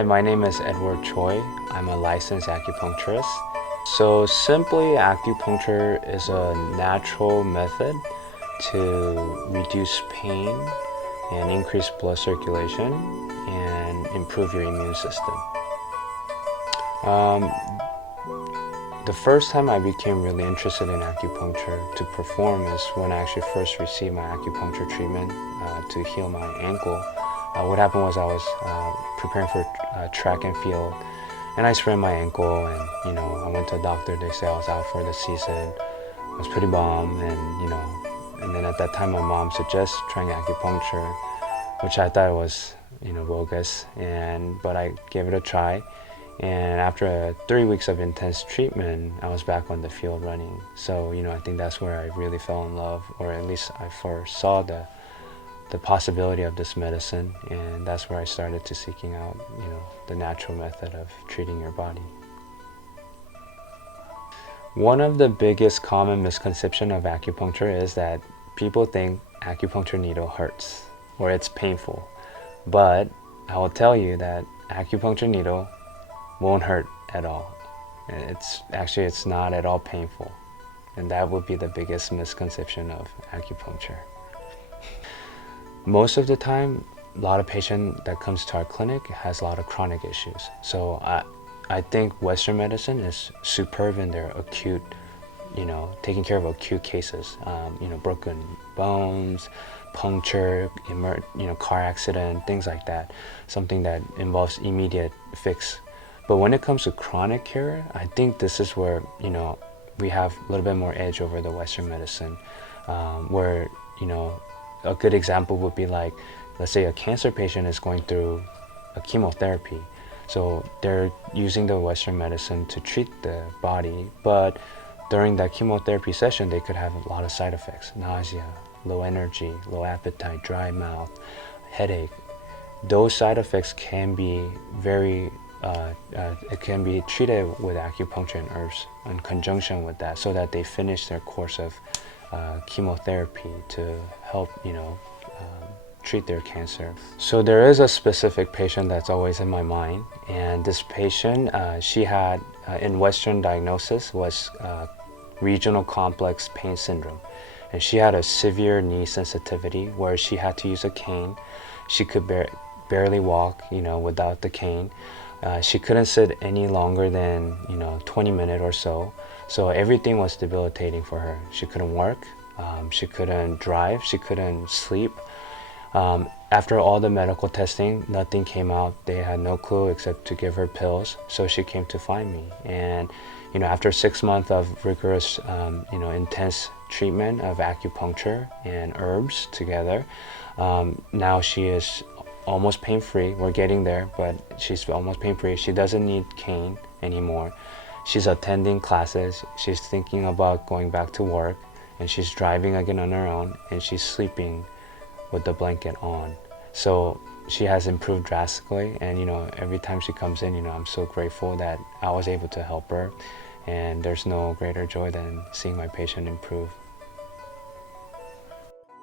Hi, my name is Edward Choi. I'm a licensed acupuncturist. So simply, acupuncture is a natural method to reduce pain and increase blood circulation and improve your immune system. The first time I became really interested in acupuncture to perform is when I actually first received my acupuncture treatment to heal my ankle. What happened was I was preparing for track and field, and I sprained my ankle, and I went to a doctor. They said I was out for the season. I was pretty bummed, and then at that time my mom suggested trying acupuncture, which I thought was bogus, but I gave it a try. And after 3 weeks of intense treatment, I was back on the field running. So I think that's where I really fell in love, or at least I first saw the possibility of this medicine, and that's where I started to seeking out the natural method of treating your body. One of the biggest common misconception of acupuncture is that people think acupuncture needle hurts or it's painful, but I will tell you that acupuncture needle won't hurt at all. It's not at all painful, and that would be the biggest misconception of acupuncture. Most of the time, a lot of patient that comes to our clinic has a lot of chronic issues. So I think Western medicine is superb in their acute, taking care of acute cases, broken bones, puncture, car accident, things like that, something that involves immediate fix. But when it comes to chronic care, I think this is where, we have a little bit more edge over the Western medicine, where, a good example would be like, let's say a cancer patient is going through a chemotherapy. So they're using the Western medicine to treat the body, but during that chemotherapy session, they could have a lot of side effects: nausea, low energy, low appetite, dry mouth, headache. Those side effects can be it can be treated with acupuncture and herbs in conjunction with that, so that they finish their course of chemotherapy to help treat their cancer. So there is a specific patient that's always in my mind, and this patient, she had in Western diagnosis was regional complex pain syndrome, and she had a severe knee sensitivity where she had to use a cane. She could barely walk without the cane. She couldn't sit any longer than 20 minutes or so. So everything was debilitating for her. She couldn't work, she couldn't drive, she couldn't sleep. After all the medical testing, nothing came out. They had no clue except to give her pills. So she came to find me, and after 6 months of rigorous, intense treatment of acupuncture and herbs together, now she is almost pain-free. We're getting there, but she's almost pain-free. She doesn't need cane anymore. She's attending classes. She's thinking about going back to work, and she's driving again on her own, and she's sleeping with the blanket on. So she has improved drastically, and every time she comes in, I'm so grateful that I was able to help her, and there's no greater joy than seeing my patient improve.